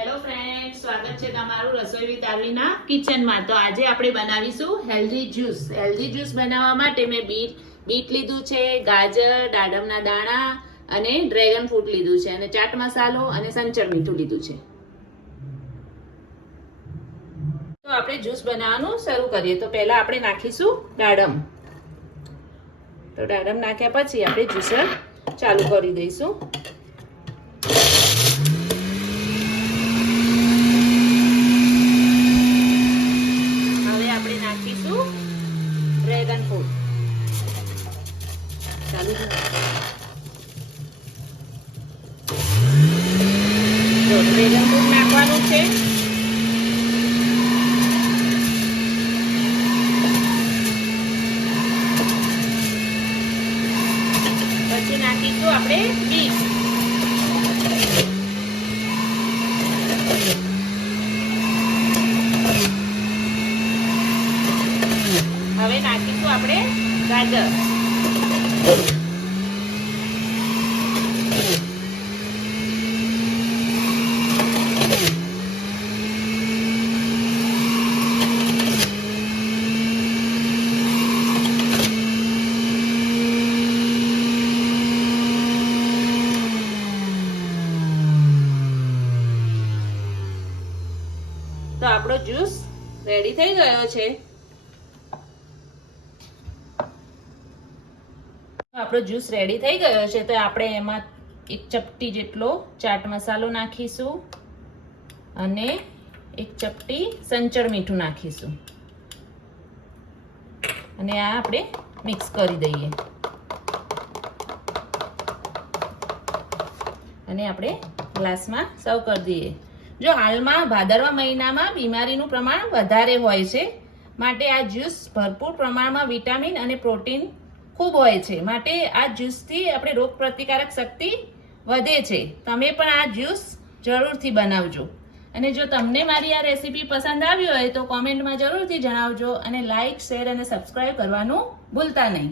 Hello friend સ્વાગત છે તમારું રસોઈ વિથ આરવીના કિચનમાં. તો આજે આપણે બનાવીશું હેલ્ધી જ્યુસ. હેલ્ધી જ્યુસ બનાવવા માટે મેં બીટ બીટ લીધું છે, ગાજર, દાડમના દાણા અને ડ્રેગન ફ્રૂટ લીધું છે અને ચાટ મસાલો અને સંચર મીઠું લીધું છે. તો આપણે જ્યુસ બનાવવાનું શરૂ કરીએ. તો પહેલા આપણે નાખીશું દાડમ. તો દાડમ નાખ્યા પછી આપણે જ્યુસર ચાલુ કરી દઈશું હવે આપણે નાખીશું ડ્રેગન ફ્રૂટ ચાલુ ડ્રેગન ફ્રૂટ નાખવાનું છે પછી નાખીશું આપણે બીટ હવે નાખીશું આપણે ગાજર. તો આપણો જ્યુસ રેડી થઈ ગયો છે. આપણો જ્યુસ રેડી થઈ ગયો છે, તો આપણે એમાં એક ચપટી જેટલો ચાટ મસાલો નાખીશું અને એક ચપટી સંચળ મીઠું નાખીશું. અને આ આપણે મિક્સ કરી દઈએ. અને આપણે ગ્લાસમાં સર્વ કરી દઈએ. જો હાલમાં ભાદરવા મહિનામાં બીમારીનું પ્રમાણ વધારે હોય છે, માટે આ જ્યુસ ભરપૂર પ્રમાણમાં વિટામિન અને પ્રોટીન ખૂબ હોય છે. માટે આ જ્યુસથી આપણે રોગ પ્રતિકારક શક્તિ વધે છે. તમે પણ આ જ્યુસ જરૂરથી બનાવજો. અને જો તમને મારી આ રેસીપી પસંદ આવી હોય તો કોમેન્ટમાં જરૂરથી જણાવજો અને લાઇક શેર અને સબસ્ક્રાઈબ કરવાનું ભૂલતા નહીં.